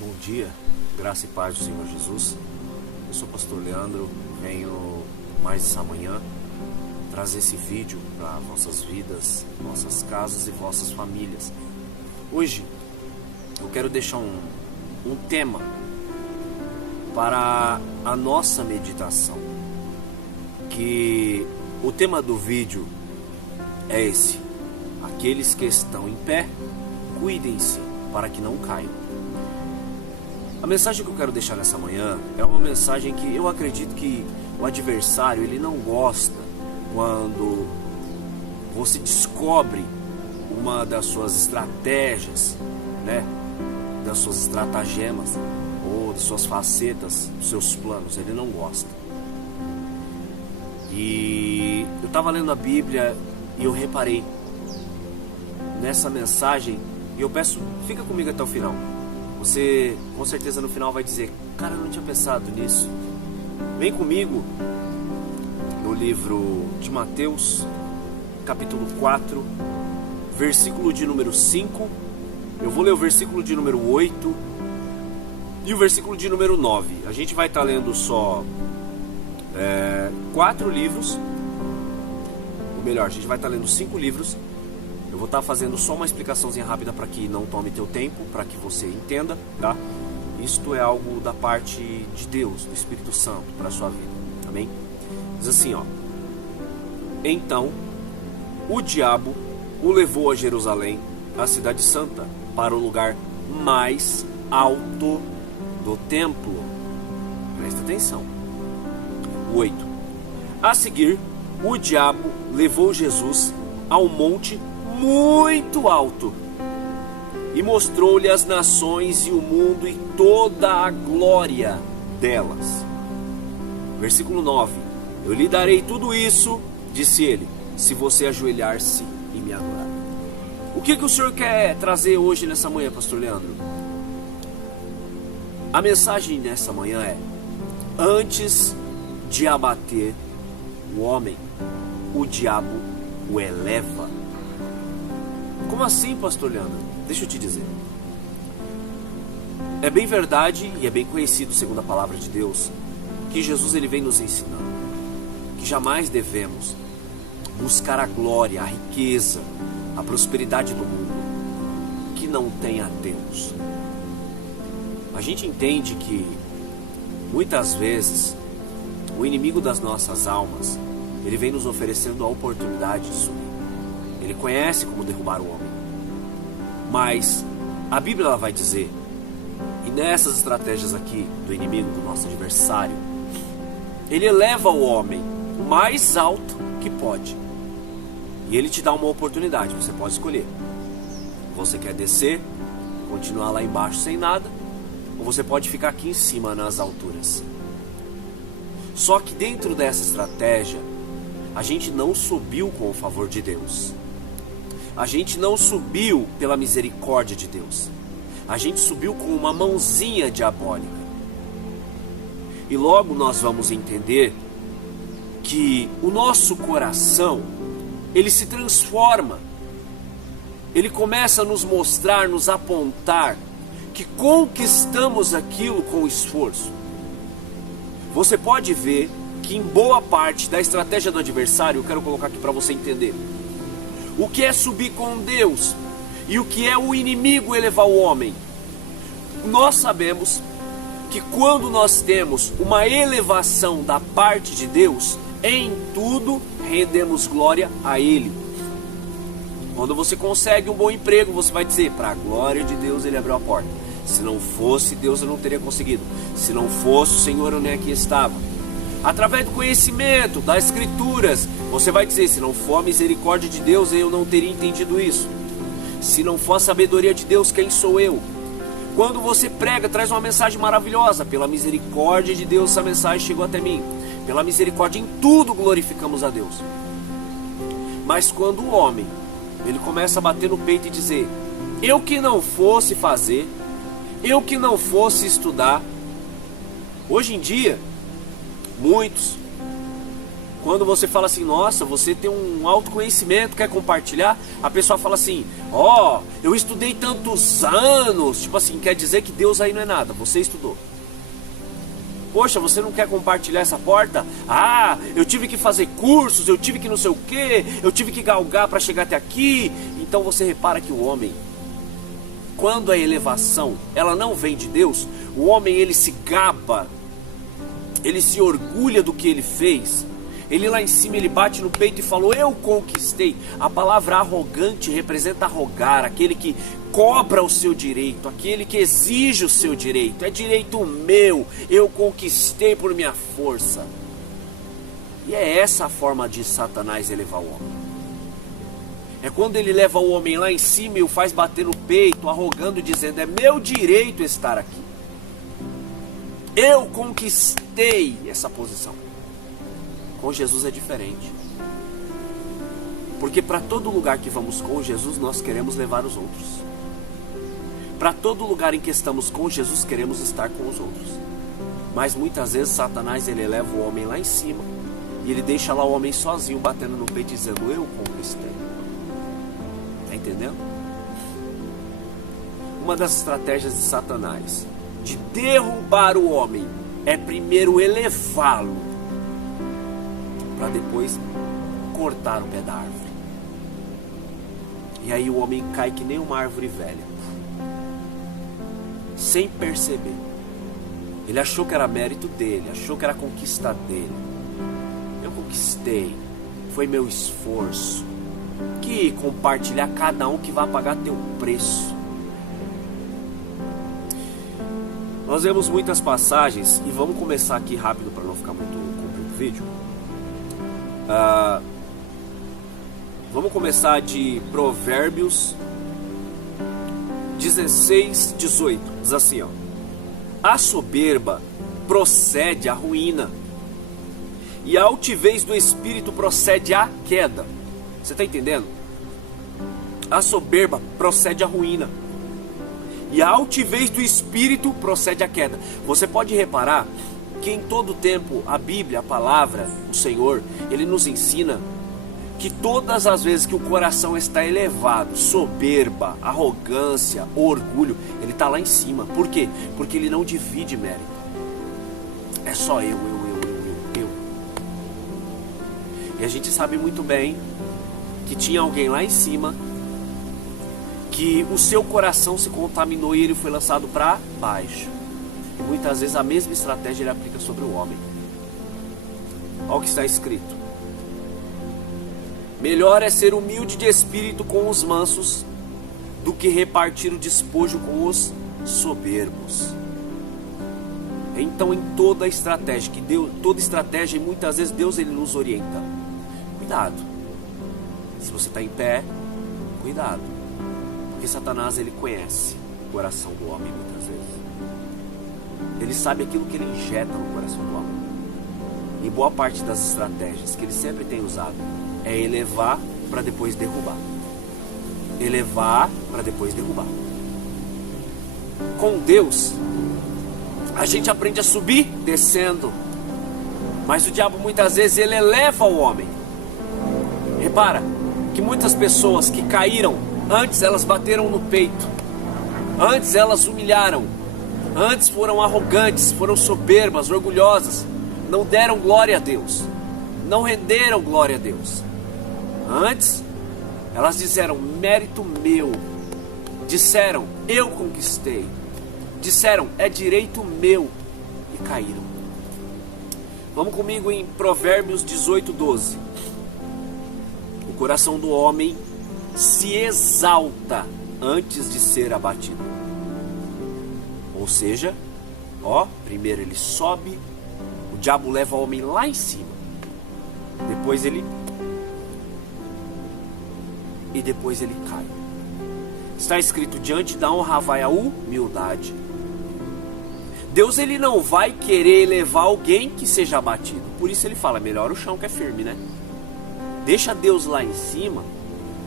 Bom dia, graça e paz do Senhor Jesus. Eu sou o pastor Leandro, venho mais essa manhã trazer esse vídeo para vossas vidas, vossas casas e vossas famílias. Hoje eu quero deixar um tema para a nossa meditação, que o tema do vídeo é esse: aqueles que estão em pé, cuidem-se para que não caiam. A mensagem que eu quero deixar nessa manhã é uma mensagem que eu acredito que o adversário ele não gosta quando você descobre uma das suas estratégias, né? Das suas estratagemas ou das suas facetas, dos seus planos. Ele não gosta. E eu estava lendo a Bíblia e eu reparei nessa mensagem e eu peço, fica comigo até o final. Você com certeza no final vai dizer: cara, eu não tinha pensado nisso. Vem comigo no livro de Mateus, capítulo 4, versículo de número 5. Eu vou ler o versículo de número 8 e o versículo de número 9. A gente vai estar lendo só 4 livros. Ou melhor, a gente vai estar lendo 5 livros. Eu vou estar fazendo só uma explicaçãozinha rápida para que não tome teu tempo, para que você entenda, tá? Isto é algo da parte de Deus, do Espírito Santo, para a sua vida, amém? Diz assim, ó: então o diabo o levou a Jerusalém, a cidade santa, para o lugar mais alto do templo. Presta atenção. 8. A seguir, o diabo levou Jesus ao monte muito alto e mostrou-lhe as nações e o mundo e toda a glória delas. Versículo 9. Eu lhe darei tudo isso, disse ele, se você ajoelhar-se e me adorar. O que o Senhor quer trazer hoje nessa manhã, pastor Leandro? A mensagem nessa manhã é: antes de abater o homem, o diabo o eleva. Como assim, pastor Leandro? Deixa eu te dizer. É bem verdade e é bem conhecido, segundo a palavra de Deus, que Jesus ele vem nos ensinando que jamais devemos buscar a glória, a riqueza, a prosperidade do mundo que não tem a Deus. A gente entende que muitas vezes o inimigo das nossas almas ele vem nos oferecendo a oportunidade de subir. Ele conhece como derrubar o homem. Mas a Bíblia ela vai dizer, e nessas estratégias aqui do inimigo, do nosso adversário, ele eleva o homem o mais alto que pode. E ele te dá uma oportunidade, você pode escolher. Você quer descer, continuar lá embaixo sem nada, ou você pode ficar aqui em cima nas alturas. Só que dentro dessa estratégia, a gente não subiu com o favor de Deus. A gente não subiu pela misericórdia de Deus. A gente subiu com uma mãozinha diabólica. E logo nós vamos entender que o nosso coração, ele se transforma. Ele começa a nos mostrar, nos apontar que conquistamos aquilo com esforço. Você pode ver que em boa parte da estratégia do adversário, eu quero colocar aqui para você entender o que é subir com Deus e o que é o inimigo elevar o homem. Nós sabemos que quando nós temos uma elevação da parte de Deus, em tudo rendemos glória a Ele. Quando você consegue um bom emprego, você vai dizer: para a glória de Deus Ele abriu a porta. Se não fosse Deus, eu não teria conseguido. Se não fosse o Senhor, eu nem aqui estava. Através do conhecimento, das escrituras, você vai dizer: se não for a misericórdia de Deus, eu não teria entendido isso. Se não for a sabedoria de Deus, quem sou eu? Quando você prega, traz uma mensagem maravilhosa. Pela misericórdia de Deus, essa mensagem chegou até mim. Pela misericórdia, em tudo glorificamos a Deus. Mas quando o homem, ele começa a bater no peito e dizer: eu que não fosse fazer, eu que não fosse estudar. Hoje em dia, muitos Quando você fala assim, nossa, você tem um autoconhecimento, quer compartilhar? A pessoa fala assim, ó, eu estudei tantos anos. Tipo assim, quer dizer que Deus aí não é nada, você estudou. Poxa, você não quer compartilhar essa porta? Ah, eu tive que fazer cursos, eu tive que não sei o quê, eu tive que galgar para chegar até aqui. Então você repara que o homem, quando a elevação, ela não vem de Deus, o homem ele se gaba, ele se orgulha do que ele fez. Ele lá em cima, ele bate no peito e falou, eu conquistei. A palavra arrogante representa arrogar, aquele que cobra o seu direito, aquele que exige o seu direito. É direito meu, eu conquistei por minha força. E é essa a forma de Satanás elevar o homem. É quando ele leva o homem lá em cima e o faz bater no peito, arrogando, dizendo, é meu direito estar aqui. Eu conquistei essa posição. Com Jesus é diferente. Porque para todo lugar que vamos com Jesus, nós queremos levar os outros. Para todo lugar em que estamos com Jesus, queremos estar com os outros. Mas muitas vezes Satanás ele eleva o homem lá em cima e ele deixa lá o homem sozinho, batendo no peito, dizendo, eu conquistei. Está entendendo? Uma das estratégias de Satanás de derrubar o homem é primeiro elevá-lo, para depois cortar o pé da árvore. E aí o homem cai que nem uma árvore velha, sem perceber. Ele achou que era mérito dele, achou que era conquista dele. Eu conquistei, foi meu esforço. Que compartilhar cada um que vai pagar teu preço. Nós vemos muitas passagens e vamos começar aqui rápido para não ficar muito comprido o vídeo. Vamos começar de Provérbios 16, 18. Diz assim, ó: a soberba procede à ruína, e a altivez do espírito procede à queda. Você está entendendo? A soberba procede à ruína, e a altivez do espírito procede à queda. Você pode reparar que em todo tempo a Bíblia, a palavra, o Senhor, Ele nos ensina que todas as vezes que o coração está elevado, soberba, arrogância, orgulho, ele está lá em cima. Por quê? Porque ele não divide mérito. É só eu. E a gente sabe muito bem que tinha alguém lá em cima que o seu coração se contaminou e ele foi lançado para baixo. E muitas vezes a mesma estratégia ele aplica sobre o homem. Olha o que está escrito: melhor é ser humilde de espírito com os mansos do que repartir o despojo com os soberbos. Então, em toda estratégia, toda estratégia, e muitas vezes Deus ele nos orienta. Cuidado. Se você está em pé, cuidado. Porque Satanás ele conhece o coração do homem muitas vezes. Ele sabe aquilo que ele injeta no coração do homem. E boa parte das estratégias que ele sempre tem usado é elevar para depois derrubar. Elevar para depois derrubar. Com Deus, a gente aprende a subir descendo. Mas o diabo muitas vezes ele eleva o homem. Repara que muitas pessoas que caíram, antes elas bateram no peito. Antes elas humilharam. Antes foram arrogantes, foram soberbas, orgulhosas. Não deram glória a Deus. Não renderam glória a Deus. Antes, elas disseram, mérito meu. Disseram, eu conquistei. Disseram, é direito meu. E caíram. Vamos comigo em Provérbios 18, 12. O coração do homem se exalta antes de ser abatido. Ou seja, primeiro ele sobe, o diabo leva o homem lá em cima. Depois ele cai. Está escrito, diante da honra vai a humildade. Deus ele não vai querer elevar alguém que seja abatido. Por isso ele fala, melhor o chão que é firme, né? Deixa Deus lá em cima,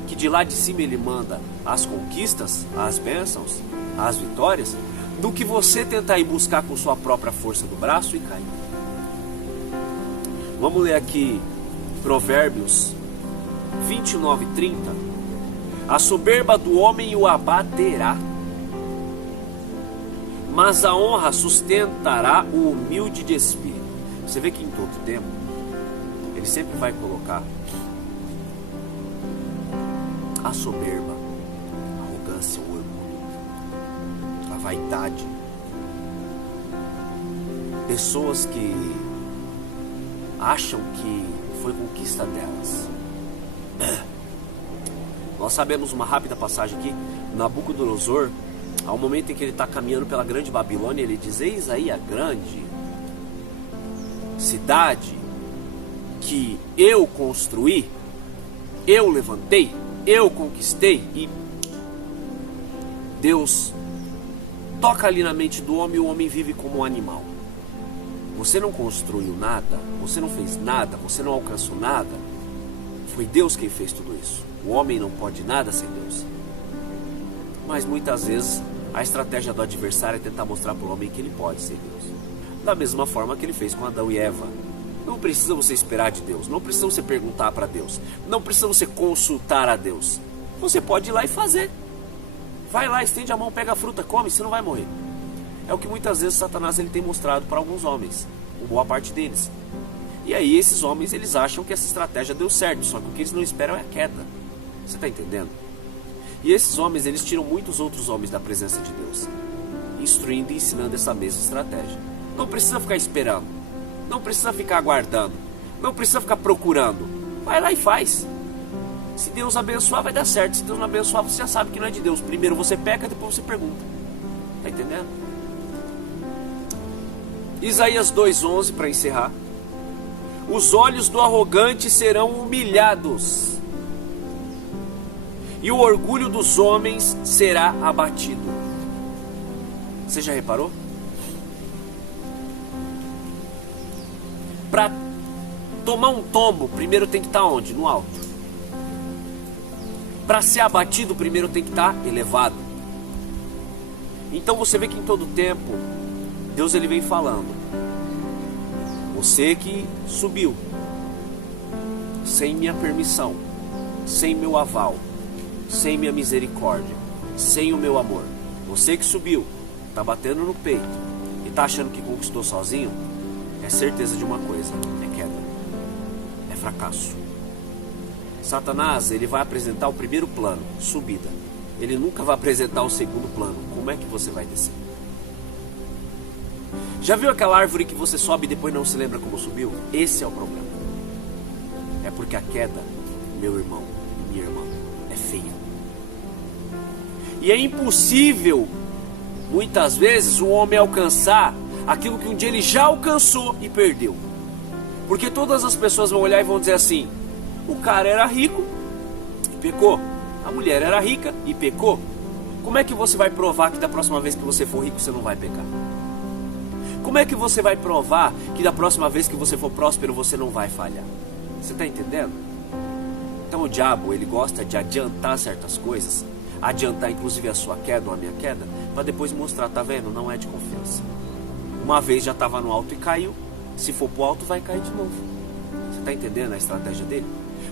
que de lá de cima ele manda as conquistas, as bênçãos, as vitórias, do que você tentar ir buscar com sua própria força do braço e cair. Vamos ler aqui Provérbios 29:30. A soberba do homem o abaterá, mas a honra sustentará o humilde de espírito. Você vê que em todo tempo ele sempre vai colocar a soberba, a arrogância, o orgulho, a vaidade. Pessoas que acham que foi conquista delas. Nós sabemos uma rápida passagem aqui. Nabucodonosor, há um momento em que ele está caminhando pela grande Babilônia, ele diz: eis aí a grande cidade que eu construí, eu levantei, eu conquistei. E Deus toca ali na mente do homem, e o homem vive como um animal. Você não construiu nada, você não fez nada, você não alcançou nada. Foi Deus quem fez tudo isso. O homem não pode nada sem Deus. Mas muitas vezes a estratégia do adversário é tentar mostrar para o homem que ele pode ser Deus. Da mesma forma que ele fez com Adão e Eva. Não precisa você esperar de Deus, não precisa você perguntar para Deus, não precisa você consultar a Deus. Você pode ir lá e fazer. Vai lá, estende a mão, pega a fruta, come, você não vai morrer. É o que muitas vezes Satanás ele tem mostrado para alguns homens, uma boa parte deles. E aí esses homens eles acham que essa estratégia deu certo, só que o que eles não esperam é a queda. Você está entendendo? E esses homens eles tiram muitos outros homens da presença de Deus, instruindo e ensinando essa mesma estratégia. Não precisa ficar esperando, não precisa ficar aguardando, não precisa ficar procurando. Vai lá e faz. Se Deus abençoar vai dar certo, se Deus não abençoar você já sabe que não é de Deus. Primeiro você peca, depois você pergunta. Está entendendo? Isaías 2:11 para encerrar. Os olhos do arrogante serão humilhados, e o orgulho dos homens será abatido. Você já reparou? Para tomar um tombo, primeiro tem que estar onde? No alto. Para ser abatido, primeiro tem que estar elevado. Então você vê que em todo tempo Deus ele vem falando: você que subiu sem minha permissão, sem meu aval, sem minha misericórdia, sem o meu amor, você que subiu, está batendo no peito e está achando que conquistou sozinho, é certeza de uma coisa: é queda, é fracasso. Satanás ele vai apresentar o primeiro plano, subida. Ele nunca vai apresentar o segundo plano, como é que você vai descer. Já viu aquela árvore que você sobe e depois não se lembra como subiu? Esse é o problema. É porque a queda, meu irmão e minha irmã, é feia. E é impossível, muitas vezes, o homem alcançar aquilo que um dia ele já alcançou e perdeu. Porque todas as pessoas vão olhar e vão dizer assim: o cara era rico e pecou, a mulher era rica e pecou. Como é que você vai provar que da próxima vez que você for rico você não vai pecar? Como é que você vai provar que da próxima vez que você for próspero você não vai falhar? Você está entendendo? Então o diabo ele gosta de adiantar certas coisas, adiantar inclusive a sua queda ou a minha queda, para depois mostrar: tá vendo? Não é de confiança. Uma vez já estava no alto e caiu, se for pro alto vai cair de novo. Você está entendendo a estratégia dele?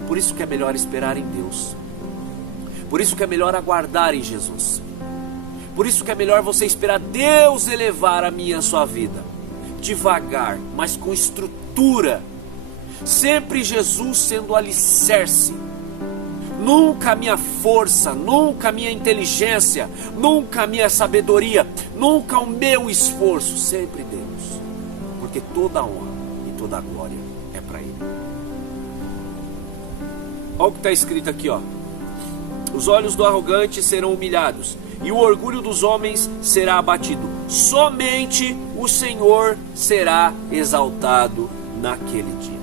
Por isso que é melhor esperar em Deus. Por isso que é melhor aguardar em Jesus. Por isso que é melhor você esperar Deus elevar a minha e a sua vida. Devagar, mas com estrutura. Sempre Jesus sendo o alicerce. Nunca a minha força, nunca a minha inteligência, nunca a minha sabedoria, nunca o meu esforço. Sempre Deus. Porque toda a honra e toda a glória é para Ele. Olha o que está escrito aqui, ó. Os olhos do arrogante serão humilhados, e o orgulho dos homens será abatido. Somente o Senhor será exaltado naquele dia.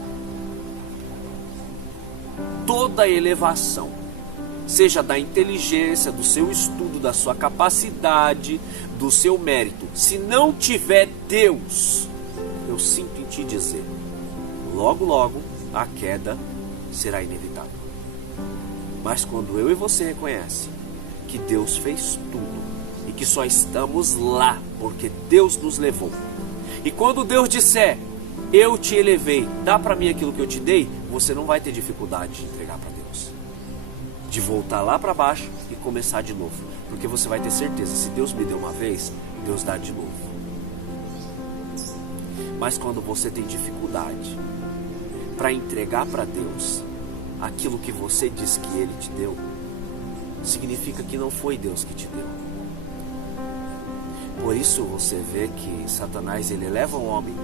Toda elevação, seja da inteligência, do seu estudo, da sua capacidade, do seu mérito, se não tiver Deus, eu sinto em te dizer, logo logo a queda será inevitável. Mas quando eu e você reconhecem que Deus fez tudo e que só estamos lá porque Deus nos levou, e quando Deus disser: eu te elevei, dá para mim aquilo que eu te dei, você não vai ter dificuldade de entregar para Deus, de voltar lá para baixo e começar de novo, porque você vai ter certeza, se Deus me deu uma vez, Deus dá de novo. Mas quando você tem dificuldade para entregar para Deus aquilo que você diz que Ele te deu, significa que não foi Deus que te deu. Por isso você vê que Satanás, ele leva o homem,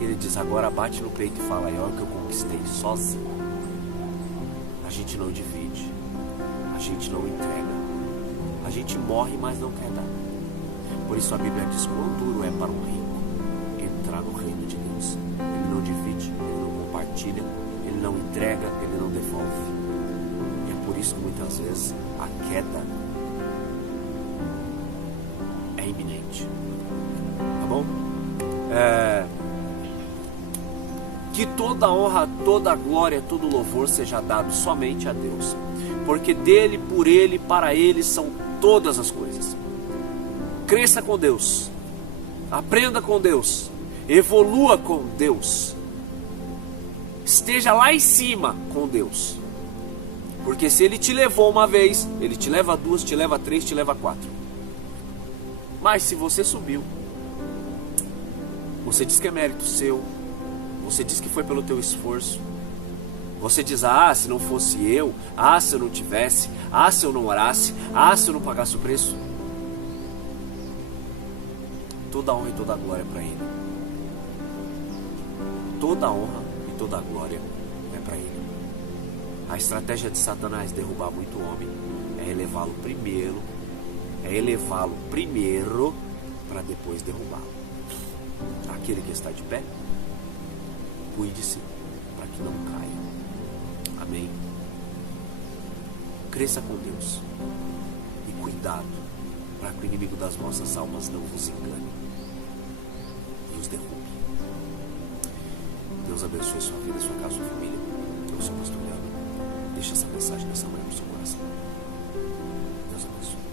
ele diz, agora bate no peito e fala, aí olha o que eu conquistei sozinho. A gente não divide, a gente não entrega, a gente morre, mas não quer dar. Por isso a Bíblia diz, quão duro é para um rico entrar no reino de Deus. Ele não divide, ele não compartilha, ele não entrega, ele não devolve. E é por isso que muitas vezes a queda é iminente. Tá bom? Que toda honra, toda glória, todo louvor seja dado somente a Deus, porque dele, por ele, para ele são todas as coisas. Cresça com Deus, aprenda com Deus, evolua com Deus, esteja lá em cima com Deus, porque se Ele te levou uma vez, Ele te leva duas, te leva três, te leva quatro. Mas se você subiu, você diz que é mérito seu, você diz que foi pelo teu esforço, você diz, se não fosse eu, se eu não tivesse, se eu não orasse, se eu não pagasse o preço. Toda honra e toda glória é para Ele. Toda honra e toda glória é para Ele. A estratégia de Satanás derrubar muito homem é elevá-lo primeiro para depois derrubá-lo. Aquele que está de pé, cuide-se para que não caia. Amém? Cresça com Deus e cuidado para que o inimigo das nossas almas não vos engane e os derrube. Deus abençoe sua vida, sua casa, sua família. Eu sou o pastor Leandro. Deixa essa mensagem nessa manhã no seu coração. Deus abençoe.